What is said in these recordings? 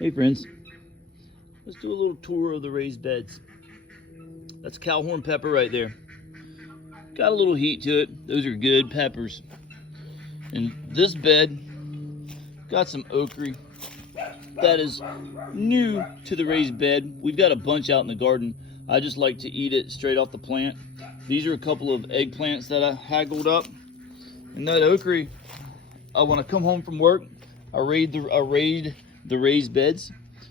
Hey friends, let's do a little tour of the raised beds. That's Calhoun pepper right there. Got a little heat to it. Those are good peppers. And this bed got some okra. That is new to the raised bed. We've got a bunch out in the garden. I just like to eat it straight off the plant. These are a couple of eggplants that I haggled up. And that okra, when I come home from work, I raid the raised beds.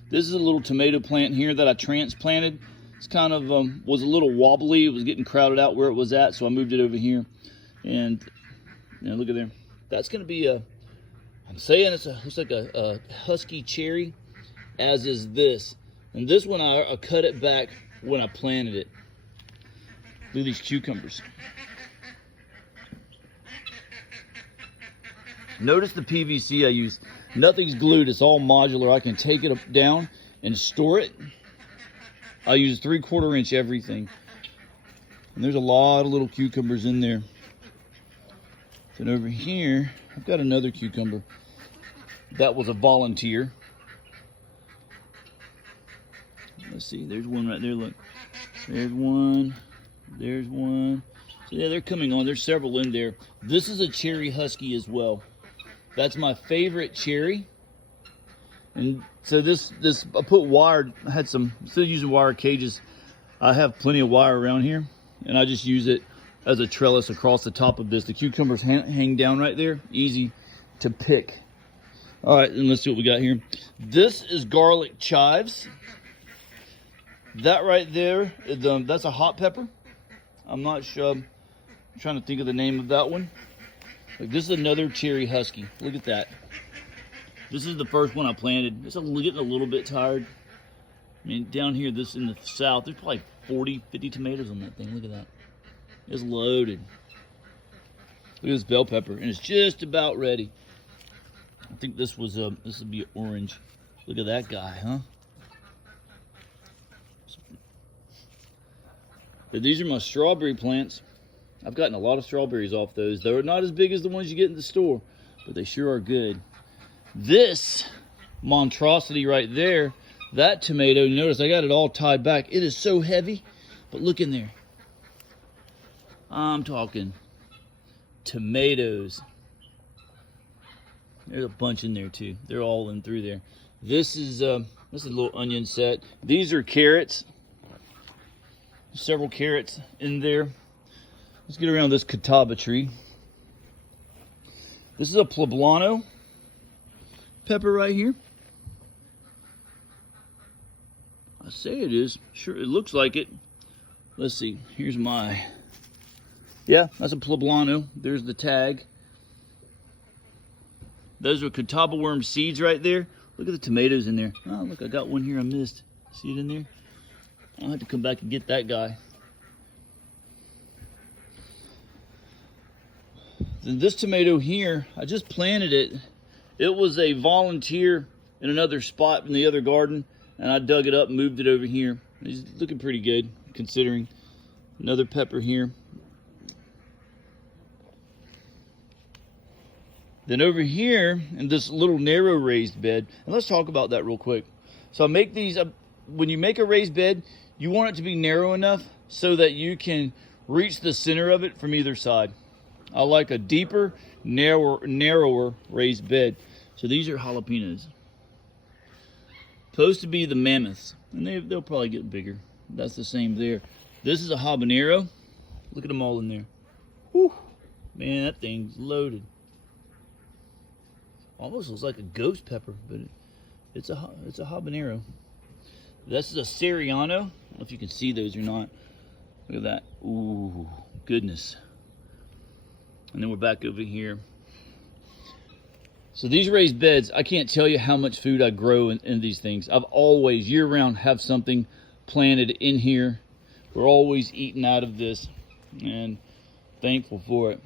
This is a little tomato plant here that I transplanted. It's kind of was a little wobbly. It was getting crowded out where it was at, so I moved it over here. And look at there. That's going to be I'm saying looks like a husky cherry, as is this. And this one I cut it back when I planted it. Look at these cucumbers. Notice the PVC I use. Nothing's glued, it's all modular. I can take it down and store it. I use 3/4 inch everything. And there's a lot of little cucumbers in there. Then over here, I've got another cucumber. That was a volunteer. Let's see, there's one right there, look. There's one, there's one. So yeah, they're coming on, there's several in there. This is a cherry husky as well. That's my favorite cherry. And so this I put wire, I had some, still using wire cages. I have plenty of wire around here, and I just use it as a trellis across the top of this. The cucumbers hang down right there, easy to pick. All right, and let's see what we got here. This is garlic chives. That right there, that's a hot pepper. I'm not sure, I'm trying to think of the name of that one. Like, this is another cherry husky. Look at that. This is the first one I planted. It's getting a little bit tired. I mean, down here, this in the south, there's probably 40, 50 tomatoes on that thing. Look at that. It's loaded. Look at this bell pepper, and it's just about ready. I think this would be orange. Look at that guy, huh? But these are my strawberry plants. I've gotten a lot of strawberries off those. They're not as big as the ones you get in the store, but they sure are good. This monstrosity right there, that tomato, notice I got it all tied back. It is so heavy, but look in there. I'm talking tomatoes. There's a bunch in there too. They're all in through there. This is a little onion set. These are carrots. Several carrots in there. Let's get around this catawba tree. This is a poblano pepper right here. I say it is. Sure, it looks like it. Let's see. Here's my... Yeah, that's a poblano. There's the tag. Those are catawba worm seeds right there. Look at the tomatoes in there. Oh, look, I got one here I missed. See it in there? I'll have to come back and get that guy. Then this tomato here, I just planted it. It was a volunteer in another spot in the other garden, and I dug it up and moved it over here. It's looking pretty good, considering. Another pepper here. Then over here, in this little narrow raised bed, and let's talk about that real quick. So I make these, when you make a raised bed, you want it to be narrow enough so that you can reach the center of it from either side. I like a deeper, narrower raised bed. So these are jalapenos. Supposed to be the mammoths, and they'll probably get bigger. That's the same there. This is a habanero. Look at them all in there. Whew. Man, that thing's loaded. Almost looks like a ghost pepper, but it's a habanero. This is a Seriano. I don't know if you can see those or not. Look at that. Ooh, goodness. And then we're back over here. So these raised beds, I can't tell you how much food I grow in these things. I've always, year-round, have something planted in here. We're always eating out of this, and thankful for it.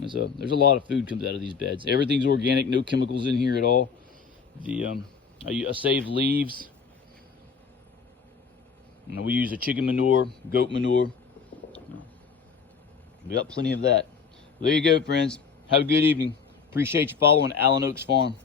There's a lot of food comes out of these beds. Everything's organic, no chemicals in here at all. I saved leaves. We use a chicken manure, goat manure. We got plenty of that. There you go, friends. Have a good evening. Appreciate you following Allen Oaks Farm.